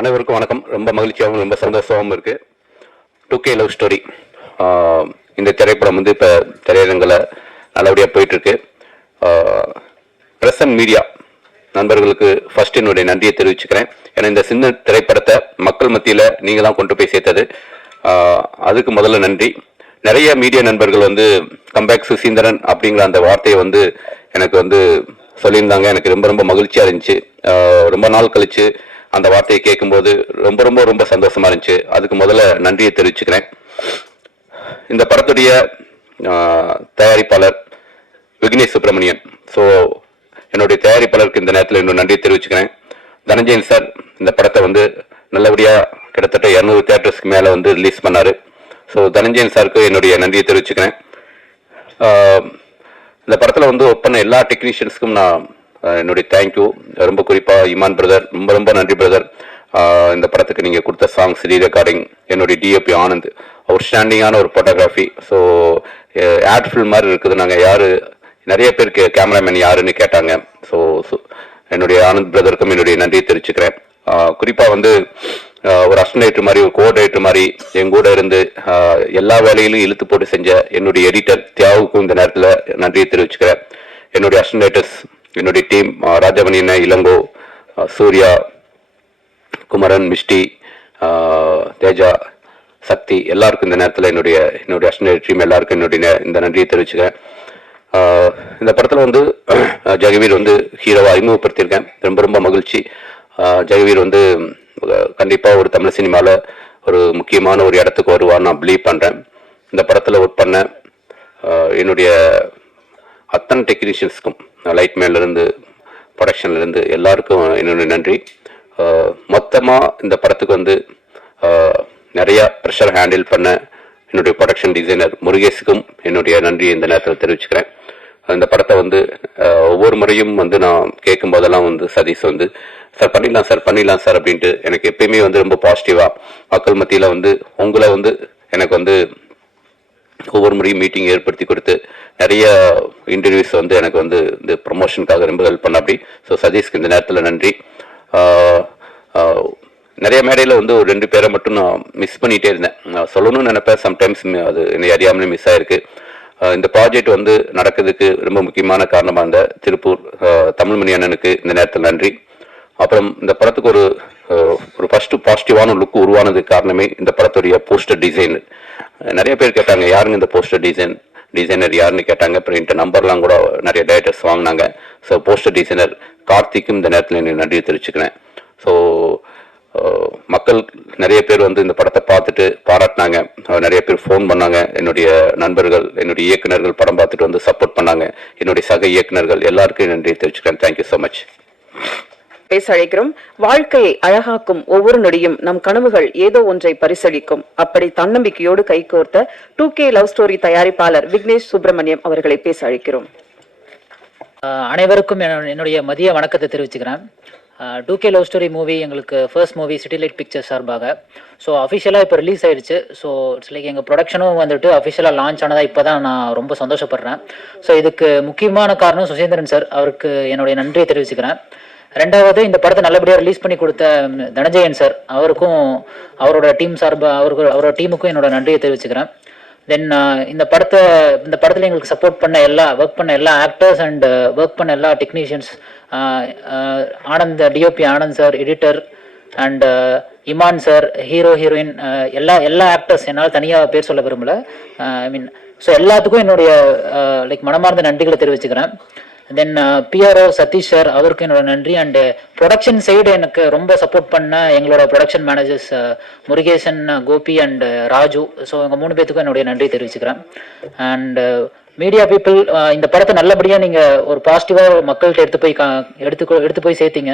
அனைவருக்கும் வணக்கம். ரொம்ப மகிழ்ச்சியாகவும் ரொம்ப சந்தோஷமாகவும் இருக்கு. 2K லவ் ஸ்டோரி இந்த திரைப்படம் வந்து இப்போ திரையரங்கில் நல்லபடியாக போயிட்டுருக்கு. பிரசன்ட் மீடியா நண்பர்களுக்கு ஃபர்ஸ்ட் என்னுடைய நன்றியை தெரிவிச்சுக்கிறேன். ஏன்னா இந்த சின்ன திரைப்படத்தை மக்கள் மத்தியில் நீங்கள் தான் கொண்டு போய் சேர்த்தது. அதுக்கு முதல்ல நன்றி. நிறைய மீடியா நண்பர்கள் வந்து கம்பேக் சுசீந்திரன் அப்படிங்கிற அந்த வார்த்தையை வந்து எனக்கு வந்து சொல்லியிருந்தாங்க. எனக்கு ரொம்ப ரொம்ப மகிழ்ச்சியாக இருந்துச்சு. ரொம்ப நாள் கழிச்சு அந்த வார்த்தையை கேட்கும்போது ரொம்ப ரொம்ப ரொம்ப சந்தோஷமா இருந்துச்சு. அதுக்கு முதல்ல நன்றியை தெரிவிச்சுக்கிறேன். இந்த படத்துடைய தயாரிப்பாளர் விக்னேஷ் சுப்பிரமணியன். ஸோ என்னுடைய தயாரிப்பாளருக்கு இந்த நேரத்தில் இன்னும் நன்றியை தெரிவிச்சுக்கிறேன். தனஞ்சயன் சார் இந்த படத்தை வந்து நல்லபடியாக கிட்டத்தட்ட 200 தியேட்டர்ஸ்க்கு மேலே வந்து ரிலீஸ் பண்ணார். ஸோ தனஞ்சயன் சாருக்கு என்னுடைய நன்றியை தெரிவிச்சுக்கிறேன். இந்த படத்தில் வந்து ஒர்க் பண்ண எல்லா டெக்னீஷியன்ஸ்க்கும் நான் என்னுடைய தேங்க்யூ. ரொம்ப குறிப்பாக இமான் பிரதர், ரொம்ப ரொம்ப நன்றி பிரதர். இந்த படத்துக்கு நீங்கள் கொடுத்த சாங்ஸ், ரீ ரெக்கார்டிங், என்னுடைய டிஓபி ஆனந்த், அவுட்ஸ்டாண்டிங்கான ஒரு ஃபோட்டோகிராஃபி. ஸோ ஆட் ஃபில்ம் மாதிரி இருக்குது. நாங்கள் யார் நிறைய பேருக்கு கேமராமேன் யாருன்னு கேட்டாங்க. ஸோ என்னுடைய ஆனந்த் பிரதருக்கும் என்னுடைய நன்றியை தெரிவிச்சுக்கிறேன். குறிப்பாக வந்து ஒரு அசிஸ்டன்ட் மாதிரி, ஒரு கோஆர்டினேட்டர் மாதிரி என் கூட இருந்து எல்லா வேலையிலும் இழுத்து போட்டு செஞ்ச என்னுடைய எடிட்டர் தியாவுக்கும் இந்த நேரத்தில் நன்றியை தெரிவிச்சுக்கிறேன். என்னுடைய அசிஸ்டன்டேட்டர்ஸ், என்னுடைய டீம் ராஜமணி அண்ணன், இளங்கோ, சூர்யா, குமரன், மிஸ்டி, தேஜா, சக்தி எல்லாருக்கும் இந்த நேரத்தில் என்னுடைய அசிஸ்டன்ட் டீம் எல்லாருக்கும் என்னுடைய இந்த நன்றியை தெரிவிச்சுக்கிறேன். இந்த படத்தில் வந்து ஜெகவீர் வந்து ஹீரோவாக அறிமுகப்படுத்தியிருக்கேன். ரொம்ப ரொம்ப மகிழ்ச்சி. ஜெகவீர் வந்து கண்டிப்பாக ஒரு தமிழ் சினிமாவில் ஒரு முக்கியமான ஒரு இடத்துக்கு வருவான்னு நான் பிலீவ் பண்ணுறேன். இந்த படத்தில் ஒர்க் பண்ண என்னுடைய அத்தனை டெக்னீஷியன்ஸ்க்கும், லைட்மேன்லேருந்து ப்ரொடக்ஷன்லேருந்து எல்லாருக்கும் என்னுடைய நன்றி. மொத்தமாக இந்த படத்துக்கு வந்து நிறையா ப்ரெஷர் ஹேண்டில் பண்ண என்னுடைய ப்ரொடக்ஷன் டிசைனர் முருகேஷுக்கும் என்னுடைய நன்றியை இந்த நேரத்தில் தெரிவிச்சுக்கிறேன். இந்த படத்தை வந்து ஒவ்வொரு முறையும் வந்து நான் கேட்கும் போதெல்லாம் வந்து சதீஷ் வந்து சார் பண்ணிடலாம் சார் அப்படின்ட்டு எனக்கு எப்பயுமே வந்து ரொம்ப பாசிட்டிவாக மக்கள் மத்தியில் வந்து உங்களை வந்து எனக்கு வந்து ஒவ்வொரு முறையும் மீட்டிங் ஏற்படுத்தி கொடுத்து நிறைய இன்டர்வியூஸ் வந்து எனக்கு வந்து இந்த ப்ரொமோஷனுக்காக ரொம்ப ஹெல்ப் பண்ண அப்படி. ஸோ சதீஷ்க்கு இந்த நேரத்தில் நன்றி. நிறைய மேடையில் வந்து ஒரு 2 பேரை மட்டும் நான் மிஸ் பண்ணிகிட்டே இருந்தேன். நான் சொல்லணும்னு நினைப்பேன், சம்டைம்ஸ் அது என்னை அறியாமலே மிஸ் ஆகிருக்கு. இந்த ப்ராஜெக்ட் வந்து நடக்கிறதுக்கு ரொம்ப முக்கியமான காரணமாக இருந்த திருப்பூர் தமிழ்மணி அண்ணனுக்கு இந்த நேரத்தில் நன்றி. அப்புறம் இந்த படத்துக்கு ஒரு ஃபர்ஸ்ட் பாசிட்டிவான லுக் உருவானதுக்கு காரணமே இந்த படத்துடைய போஸ்டர் டிசைன். நிறைய பேர் கேட்டாங்க யாருங்க இந்த போஸ்டர் டிசைனர் யாருன்னு கேட்டாங்க. அப்புறம் இந்த நம்பர்லாம் கூட நிறைய டைரக்டர்ஸ் வாங்கினாங்க. ஸோ போஸ்டர் டிசைனர் கார்த்திக்கும் இந்த நேரத்தில் எனக்கு நன்றியை தெரிவிச்சுக்கிறேன். ஸோ மக்கள் நிறைய பேர் வந்து இந்த படத்தை பார்த்துட்டு பாராட்டினாங்க. நிறைய பேர் ஃபோன் பண்ணாங்க. என்னுடைய நண்பர்கள், என்னுடைய இயக்குநர்கள் படம் பார்த்துட்டு வந்து சப்போர்ட் பண்ணாங்க. என்னுடைய சக இயக்குநர்கள் எல்லாருக்கும் நன்றியை தெரிவிச்சுக்கிறேன். Thank you so much. பேச அழைக்கிறோம். வாழ்க்கையை அழகாக்கும் ஒவ்வொரு நொடியும் நம் கனவுகள் ஏதோ ஒன்றை பரிசளிக்கும். அப்படி தன்னம்பிக்கையோடு கைகோர்த்த 2K லவ் ஸ்டோரி தயாரிப்பாளர் விக்னேஷ் சுப்பிரமணியம் அவர்களை பேச அழைக்கிறோம். அனைவருக்கும் என்னுடைய மதிய வணக்கத்தை தெரிவிச்சுக்கிறேன். 2K லவ் ஸ்டோரி மூவி எங்களுக்கு first movie city light pictures சார்பாக. ஸோ அஃபிஷியலாக இப்போ ரிலீஸ் ஆயிடுச்சு. ஸோ இட்ஸ் லைக் எங்கள் ப்ரொடக்ஷனும் வந்துட்டு அஃபிஷியலாக லான்ச் ஆனதாக இப்போ தான் நான் ரொம்ப சந்தோஷப்படுறேன். ஸோ இதுக்கு முக்கியமான காரணம் சுசீந்திரன் சார், அவருக்கு என்னுடைய நன்றியை தெரிவிச்சுக்கிறேன். ரெண்டாவது, இந்த படத்தை நல்லபடியாக ரிலீஸ் பண்ணி கொடுத்த தனஞ்சயன் சார், அவருக்கும் அவரோட டீம் சார்பாக அவரோட டீமுக்கும் என்னோட நன்றியை தெரிவிச்சுக்கிறேன். தென் இந்த படத்தில் எங்களுக்கு சப்போர்ட் பண்ண ஒர்க் பண்ண எல்லா ஆக்டர்ஸ் அண்ட் ஒர்க் பண்ண எல்லா technicians, Anand, DOP Anand sir, editor and Imman sir, hero heroine, எல்லா ஆக்டர்ஸ், என்னால் தனியாக பேர் சொல்ல விரும்பல. ஸோ எல்லாத்துக்கும் என்னுடைய மனமார்ந்த நன்றிகளை தெரிவிச்சுக்கிறேன். தென் பிஆர்ஓ சதீஷ் சார், அவருக்கு என்னோட நன்றி. அண்டு ப்ரொடக்ஷன் சைடு எனக்கு ரொம்ப சப்போர்ட் பண்ண எங்களோட production managers Gopikesan, Gopi and Raju. So இவங்க 3 பேத்துக்கும் என்னுடைய நன்றி தெரிவிச்சுக்கிறேன். அண்டு மீடியா பீப்புள், இந்த படத்தை நல்லபடியாக நீங்கள் ஒரு பாசிட்டிவாக மக்கள்கிட்ட எடுத்து போய் சேர்த்தீங்க.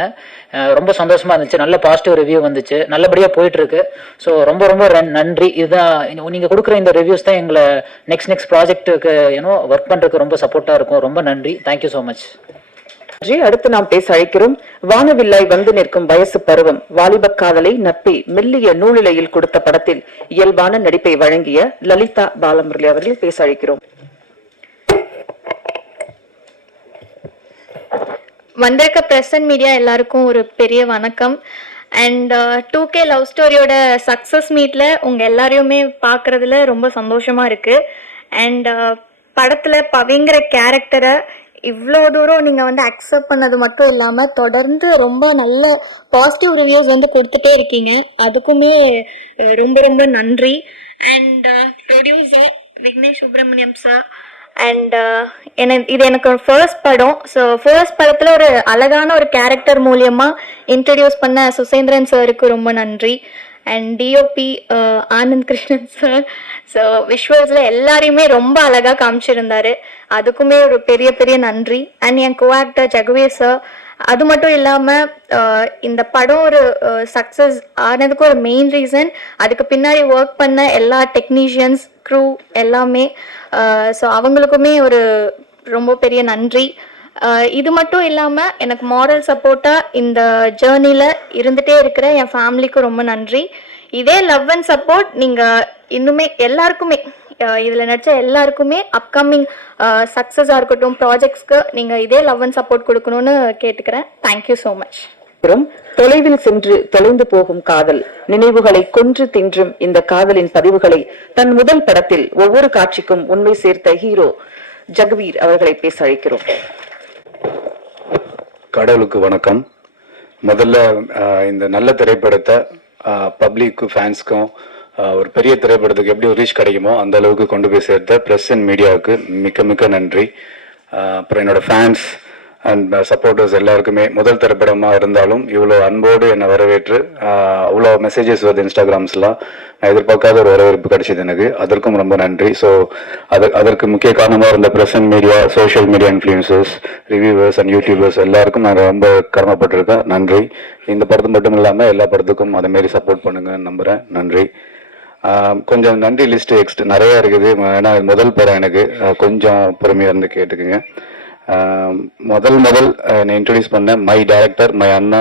ரொம்ப சந்தோஷமாக இருந்துச்சு. நல்ல பாசிட்டிவ் ரிவ்யூ வந்துச்சு. நல்லபடியாக போயிட்டுருக்கு. ஸோ ரொம்ப ரொம்ப நன்றி. இதுதான் நீங்கள் கொடுக்குற இந்த ரிவ்யூஸ் தான் எங்களை நெக்ஸ்ட் ப்ராஜெக்ட்டுக்கு ஒர்க் பண்ணுறதுக்கு ரொம்ப சப்போர்ட்டாக இருக்கும். ரொம்ப நன்றி. Thank you so much. அடுத்து நாம் பேச அழைக்கிறோம். வானவில்லாய் வந்து நிற்கும் வயசு பருவம், வாலிப காதலை நப்பி மெல்லிய நூலிலையில் கொடுத்த படத்தில் இயல்பான நடிப்பை வழங்கிய லலிதா பாலமுரளி அவர்களை பேச அழைக்கிறோம். வந்திருக்க பிரசன்ட் மீடியா எல்லாருக்கும் ஒரு பெரிய வணக்கம். அண்ட் 2K லவ் ஸ்டோரியோட சக்ஸஸ் மீட்டில் உங்கள் எல்லாரையுமே பார்க்குறதுல ரொம்ப சந்தோஷமாக இருக்குது. அண்ட் படத்தில் பவிங்கிற கேரக்டரை இவ்வளோ தூரம் நீங்கள் வந்து அக்செப்ட் பண்ணது மட்டும் இல்லாமல் தொடர்ந்து ரொம்ப நல்ல பாசிட்டிவ் ரிவ்யூஸ் வந்து கொடுத்துட்டே இருக்கீங்க. அதுக்குமே ரொம்ப ரொம்ப நன்றி. And producer Vignesh Subramaniam sir. And இது எனக்கு ஃபர்ஸ்ட் படம். ஸோ ஃபர்ஸ்ட் படத்தில் ஒரு அழகான ஒரு கேரக்டர் மூலியமாக இன்ட்ரடியூஸ் பண்ண சுசேந்திரன் சாருக்கு ரொம்ப நன்றி. And DOP Anand Krishnan sir. So விஷுவல்ஸில் எல்லாரையுமே ரொம்ப அழகாக காமிச்சிருந்தாரு. அதுக்குமே ஒரு பெரிய பெரிய நன்றி. அண்ட் என் கோ ஆக்டர் ஜெகவீர் சார். அது மட்டும் இல்லாமல் இந்த படம் ஒரு சக்ஸஸ் ஆனதுக்கு ஒரு மெயின் ரீசன் அதுக்கு பின்னாடி ஒர்க் பண்ண எல்லா டெக்னீஷியன்ஸ் க்ரூ எல்லாமே. ஸோ அவங்களுக்குமே ஒரு ரொம்ப பெரிய நன்றி. இது மட்டும் இல்லாமல் எனக்கு மாரல் சப்போர்ட்டாக இந்த ஜேர்னியில் இருந்துகிட்டே இருக்கிற என் ஃபேமிலிக்கும் ரொம்ப நன்றி. இதே லவ் அண்ட் சப்போர்ட் நீங்கள் இன்னுமே எல்லாருக்குமே இதில் நடித்த எல்லாருக்குமே அப்கமிங் சக்ஸஸாக இருக்கட்டும் ப்ராஜெக்ட்ஸ்க்கு நீங்கள் இதே லவ் அண்ட் சப்போர்ட் கொடுக்கணும்னு கேட்டுக்கிறேன். Thank you so much. தொலைவில் சென்று தொலைந்து போகும் காதல், நினைவுகளை கொன்று தின்றும் இந்த காதலின் பதிவுகளை தன் முதல் படத்தில் ஒவ்வொரு காட்சிக்கும் உண்மை சேர்த்த ஹீரோ ஜெகவீர் அவர்களை பேச அழைக்கிறோம். கடவுளுக்கு வணக்கம். முதல்ல இந்த நல்ல திரைப்படத்தை பப்ளிக்கு ஃபேன்ஸ்க்கும் ஒரு பெரிய திரைப்படத்துக்கு எப்படி ஒரு ரீச் கிடைக்குமோ அந்த அளவுக்கு கொண்டு போய் சேர்த்த ப்ரெஸ் அண்ட் மீடியாவுக்கு மிக்க மிக்க நன்றி. அப்புறம் என்னோட ஃபேன்ஸ் அண்ட் சப்போர்ட்டர்ஸ் எல்லாருக்குமே முதல் திரைப்படமாக இருந்தாலும் இவ்வளோ அன்போடு என்னை வரவேற்று அவ்வளோ மெசேஜஸ் வருது இன்ஸ்டாகிராம்ஸ்லாம். நான் எதிர்பார்க்காத ஒரு வரவேற்பு கிடைச்சிது எனக்கு. அதற்கும் ரொம்ப நன்றி. ஸோ அதற்கு முக்கிய காரணமாக இருந்த press and media, social media influencers, reviewers and YouTubers எல்லாருக்கும் நான் ரொம்ப கடமைப்பட்டிருக்கேன். நன்றி. இந்த படத்து மட்டும் இல்லாமல் எல்லா படத்துக்கும் அதேமாரி சப்போர்ட் பண்ணுங்கன்னு நம்புகிறேன். நன்றி. கொஞ்சம் நன்றி லிஸ்ட் நிறையா இருக்குது. ஏன்னா முதல் படம் எனக்கு கொஞ்சம் பொறுமையாக இருந்து கேட்டுக்குங்க. முதல் என்னை இன்ட்ரடியூஸ் பண்ண மை டைரக்டர் மை அண்ணா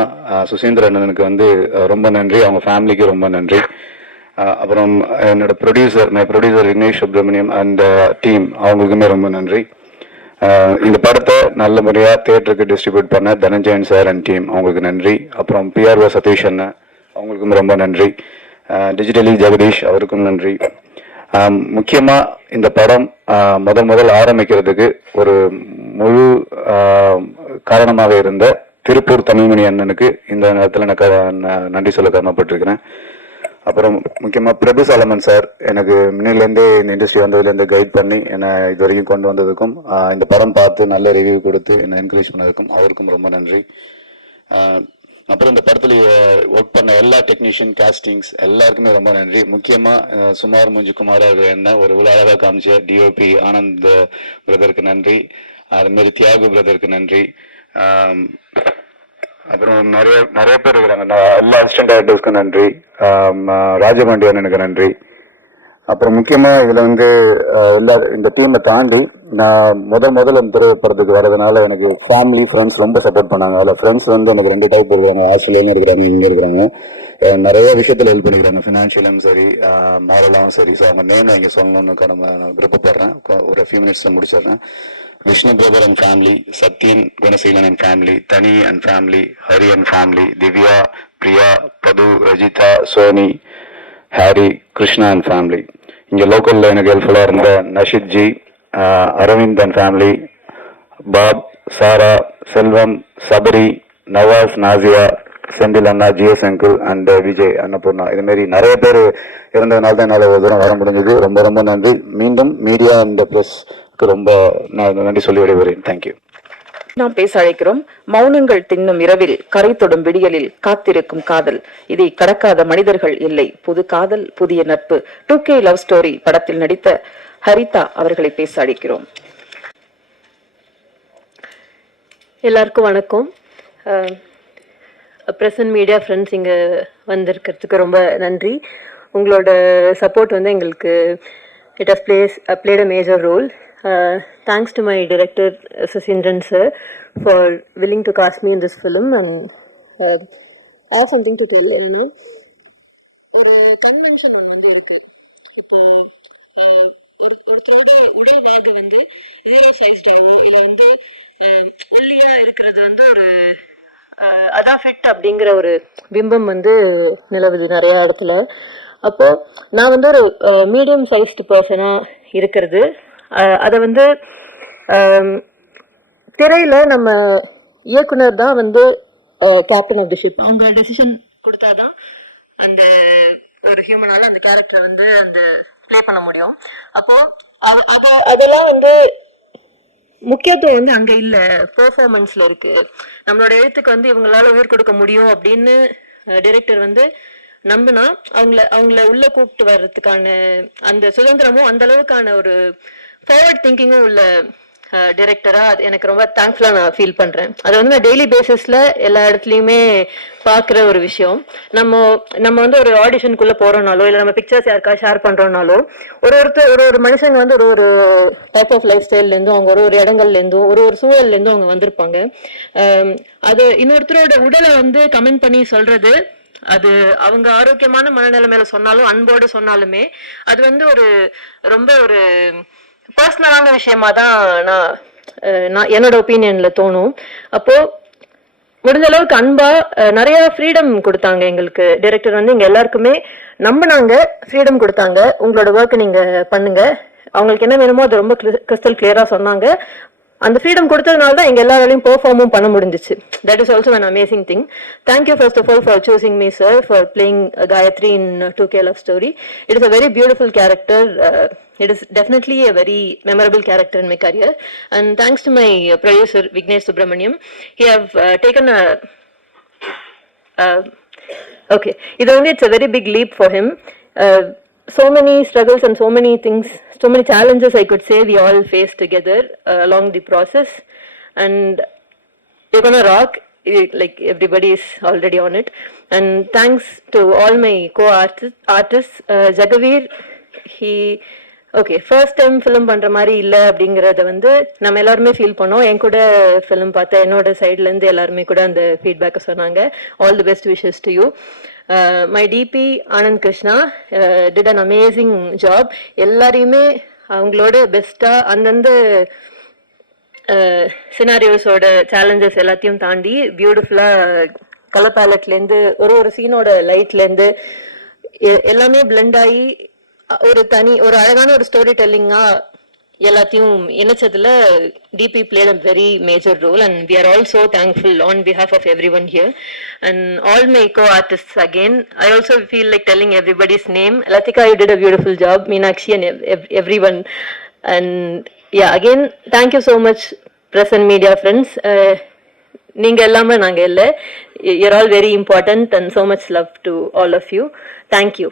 சுசேந்திர அண்ணனுக்கு வந்து ரொம்ப நன்றி. அவங்க ஃபேமிலிக்கு ரொம்ப நன்றி. அப்புறம் என்னோட my producer Vignesh Subramaniam and team அவங்களுக்குமே ரொம்ப நன்றி. இந்த படத்தை நல்ல முறையாக தியேட்டருக்கு டிஸ்ட்ரிபியூட் பண்ண தனஞ்சயன் சார் அண்ட் டீம் அவங்களுக்கு நன்றி. அப்புறம் பிஆர்ஓ சதீஷ் அண்ணன் அவங்களுக்கும் ரொம்ப நன்றி. டிஜிட்டலி ஜெகதீஷ் அவருக்கும் நன்றி. முக்கியமா இந்த படம் முதல் ஆரம்பிக்கிறதுக்கு ஒரு முழு காரணமாக இருந்த திருப்பூர் தமிழ்மணி அண்ணனுக்கு இந்த நேரத்தில் நான் நன்றி சொல்ல கடமைப்பட்டிருக்கிறேன். அப்புறம் முக்கியமாக பிரபு சாலமன் சார் எனக்கு முன்னிலேருந்தே இந்த இண்டஸ்ட்ரி வந்ததுலேருந்து கைட் பண்ணி என்னை இது வரைக்கும் கொண்டு வந்ததுக்கும் இந்த படம் பார்த்து நல்ல ரிவ்யூ கொடுத்து என்னை என்கரேஜ் பண்ணதுக்கும் அவருக்கும் ரொம்ப நன்றி. அப்புறம் இந்த படத்தில் ஒர்க் பண்ண எல்லா டெக்னீஷியன், காஸ்டிங்ஸ் எல்லாருக்குமே ரொம்ப நன்றி. முக்கியமாக சுமார் முஞ்சுகுமார் என்ன ஒரு அழகாக காமிச்ச டிஓபி ஆனந்த் பிரதருக்கு நன்றி. அதுமாரி தியாகு பிரதருக்கு நன்றி. அப்புறம் நிறைய பேர் இருக்கிறாங்க. எல்லா அசிஸ்டன்ட் டைரக்டர்ஸ்க்கும் நன்றி. ராஜபாண்டியன் எனக்கு நன்றி. அப்புறம் முக்கியமாக இதில் வந்து இந்த டீமை தாண்டி நான் முதல்ல இந்த திரைப்படத்துக்கு வரதுனால எனக்கு ஃபேமிலி, ஃப்ரெண்ட்ஸ் ரொம்ப சப்போர்ட் பண்ணாங்க. அதில் ஃப்ரெண்ட்ஸ் வந்து எனக்கு 2 டைப் இருக்கிறாங்க. ஆஸ்திரேலியாவும் இருக்கிறாங்க, இங்கே இருக்கிறாங்க. நிறைய விஷயத்தில் ஹெல்ப் பண்ணிக்கிறாங்க. ஃபினான்ஷியலும் சரி, மாரலாகவும் சரி. ஸோ அவங்க நேம் இங்கே சொல்லணும்னு நான் விருப்பப்படுறேன். ஒரு ஃபியூ மினிட்ஸில் முடிச்சிடுறேன். Vishnu brother and family, Sathyan Gunaseelan and family, Thani and family, Hari and family, Divya, Priya, Padhu, Rajitha, Soni, Harry, Krishna and family. இங்கே லோக்கலில் எனக்கு ஹெல்ப்ஃபுல்லாக இருந்த Nashid ji, Aravind and family, Bob, Sarah, Selvam, Sabari, Nawaz, Nasia, Senthil அண்ணா, GS uncle and Vijay, Annapoorna, இதுமாரி நிறைய பேர் இருந்ததுனால தான் என்னால் ஒரு தூரம் வர முடிஞ்சது. ரொம்ப நன்றி. மீண்டும் மீடியா அண்ட் ப்ரெஸ்க்கு ரொம்ப நன்றி சொல்லி விடைபெறுகிறேன். தேங்க்யூ. நாம் பேச அழைக்கிறோம். மௌனங்கள் தின்னும் இரவில், கரை தொடும் விடியலில் காத்திருக்கும் காதல், இதை கடக்காத மனிதர்கள் இல்லை, புது காதல் புதிய நட்பு, 2K லவ் ஸ்டோரி படத்தில் நடித்த ஹரிதா அவர்களை பேச அழைக்கிறோம். எல்லாருக்கும் வணக்கம். பிரசன்ட் மீடியா ஃப்ரெண்ட்ஸ் இங்கே வந்திருக்கிறதுக்கு ரொம்ப நன்றி. உங்களோட சப்போர்ட் வந்து எங்களுக்கு it has played a major role. Thanks to my director Sasindran sir for willing to cast me in this film. And I have something to tell you. ஒரு convention வந்து இருக்கு. இப்போ ஒருத்தரோட உடல் வாகு வந்து இதே சைஸ்டாவோ இல்லை வந்து ஒல்லியா இருக்கிறது வந்து ஒரு அதான் ஃபிட் அப்படிங்கிற ஒரு பிம்பம் வந்து நிலவுது நிறைய இடத்துல. அப்போ நான் வந்து ஒரு மீடியம் சைஸ்டு பர்சனா இருக்கிறது, அதை வந்து திரையில நம்ம இயக்குனர் தான் வந்து கேப்டன் ஆஃப் தி ஷிப். அவங்க டெசிஷன் கொடுத்தாதான் அந்த ஒரு ஹியூமனால அந்த கேரக்டரை வந்து அந்த ப்ளே பண்ண முடியும். அப்போ அதெல்லாம் வந்து முக்கியத்துவம் வந்து அங்க இல்ல, பெர்ஃபார்மன்ஸ்ல இருக்கு. நம்மளோட எழுத்துக்கு வந்து இவங்களால உயிர் கொடுக்க முடியும் அப்படின்னு டைரக்டர் வந்து நம்பினா அவங்கள உள்ள கூப்பிட்டு வர்றதுக்கான அந்த சுதந்திரமும் அந்த அளவுக்கான ஒரு ஃபார்வர்ட் திங்கிங்கும் உள்ள டைரக்டரா அது எனக்கு ரொம்ப தேங்க்ஃபுல்லா நான் ஃபீல் பண்றேன். அது வந்து நான் டெய்லி பேசிஸ்ல எல்லா இடத்துலயுமே பாக்குற ஒரு விஷயம். நம்ம வந்து ஒரு ஆடிஷனுக்குள்ள போறோம்னாலோ இல்ல நம்ம பிக்சர்ஸ் யாருக்கா ஷேர் பண்றோம்னாலோ ஒரு மனுஷங்க வந்து ஒரு டைப் ஆஃப் லைஃப் ஸ்டைல்ல இருந்தும் அவங்க ஒரு இடங்கள்ல இருந்தும் ஒரு சூழல்ல இருந்தும் அவங்க வந்திருப்பாங்க. அது இன்னொருத்தரோட உடலை வந்து கமெண்ட் பண்ணி சொல்றது, அது அவங்க ஆரோக்கியமான மனநிலைமையில சொன்னாலும் அன்போடு சொன்னாலுமே அது வந்து ரொம்ப ஒரு பர்சனலான விஷயமா தான் நான் என்னோட ஒப்பீனியன்ல தோணும். அப்போ முடிஞ்ச அளவுக்கு அன்பா நிறைய ஃப்ரீடம் கொடுத்தாங்க எங்களுக்கு. டைரக்டர் வந்து எங்க எல்லாருக்குமே நம்பினாங்க, ஃப்ரீடம் கொடுத்தாங்க. உங்களோட ஒர்க் நீங்க பண்ணுங்க, அவங்களுக்கு என்ன வேணுமோ அது ரொம்ப கிறிஸ்டல் கிளியரா சொன்னாங்க. அந்த ஃப்ரீடம் கொடுத்ததுனால தான் எங்க எல்லாராலையும் பெர்ஃபார்மும் பண்ண முடிஞ்சிச்சு. That is also an amazing thing. Thank you first of all for choosing me, sir, for playing Gayatri in 2K Love Story. It is a very beautiful character. It is definitely a very memorable character in my career. And thanks to my producer Vignesh Subramaniam, he have taken a okay, it's a very big leap for him. So many struggles and so many things, so many challenges I could say we all faced together along the process, and you're gonna rock. Like everybody is already on it. And thanks to all my co-artists. Jagaveer, he okay first time film பண்ணுற மாதிரி இல்லை அப்படிங்கிறத வந்து நம்ம எல்லாருமே feel பண்ணோம். என் கூட film பார்த்த என்னோட சைட்லேருந்து எல்லாருமே கூட அந்த ஃபீட்பேக்கை சொன்னாங்க. All the best wishes to you. My DP Anand Krishna did an amazing job. எல்லாரையுமே அவங்களோட பெஸ்ட்டாக அந்தந்த சினாரியோஸோட சேலஞ்சஸ் எல்லாத்தையும் தாண்டி பியூட்டிஃபுல்லாக கலர் பேலட்லேருந்து ஒரு சீனோட லைட்லேருந்து எல்லாமே பிளெண்ட் ஆகி ஒரு அழகான ஒரு ஸ்டோரி டெல்லிங்கா எல்லாத்தையும் இணைச்சதுல DP played a very major role, and we are all so thankful on behalf of everyone here and all my co-artists. Again, I also feel like telling everybody's name. Latika, you did a beautiful job. Meenakshi and everyone. And yeah, again, thank you so much, press and media friends. நீங்க எல்லாமே நாங்க இல்லை. You're all very important and so much love to all of you. Thank you.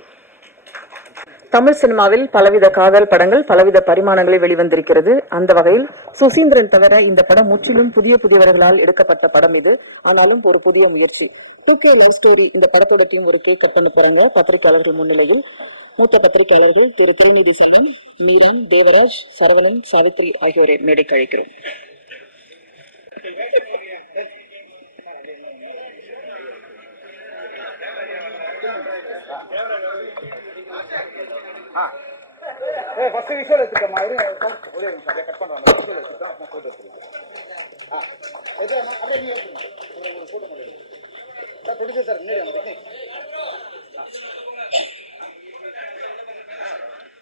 Tamil சினிமாவில் பலவித காதல் படங்கள் பலவித பரிமாணங்களில் வெளிவந்திருக்கிறது. அந்த வகையில் சுசீந்திரன் தவிர இந்த படம் முற்றிலும் புதியவர்களால் எடுக்கப்பட்ட படம் இது. ஆனாலும் ஒரு புதிய முயற்சி. 2K லவ் ஸ்டோரி இந்த படத்தோட டீம் ஒரு கேக் கட் பண்ண போறாங்க பத்திரிகையாளர்கள் முன்னிலையில். மூத்த பத்திரிகையாளர்கள் திரு திருநிதி செல்வம், மீரன், தேவராஜ், சரவணன், சாவித்ரி ஆகியோரை மேடைக்கு அழைக்கிறோம். ஃபர்ஸ்ட் விஷுவல் எடுத்துக்கமா, ஒரே நிமிஷம் அப்படியே கட் பண்ணுவாங்க. விஷுவல் எடுத்துட்டா அப்புறம் போட்டோ எடுத்துக்கலாம். எது அப்படியே நீ எடுத்துங்க, ஒரு போட்டோ மட்டும் எடுங்க சார். ப்ரொடியூசர் சார் முன்னாடி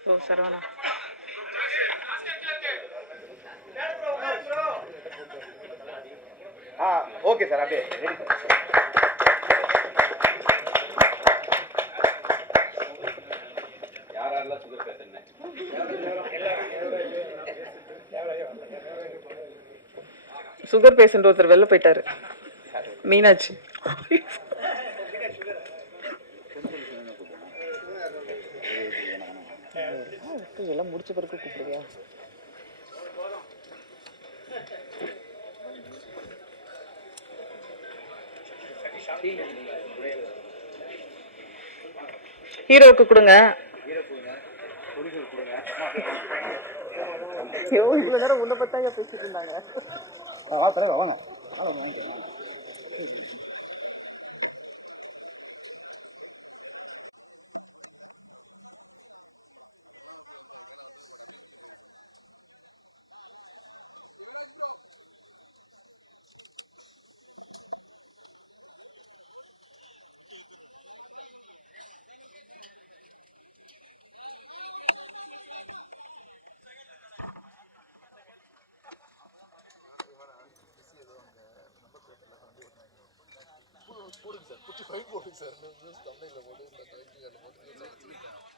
ஓ சரவணா ஓகே சார், அப்படியே ரெடி சார். சுகர் பேஷண்ட் ஒருத்தர் வெளில போயிட்டாரு. மீனாட்சி எல்லாம் முடிச்ச பிறகு கூப்பிடுவியா? ஹீரோக்கு கொடுங்க. இவ்வளவு நேரம் உன்னை பத்தாங்க பேசிட்டு இருந்தாங்க. சார் குட்டி ஃபைன் போடுங்க சார் தமிழில் போட்டு இந்த டைட்டில் போட்டு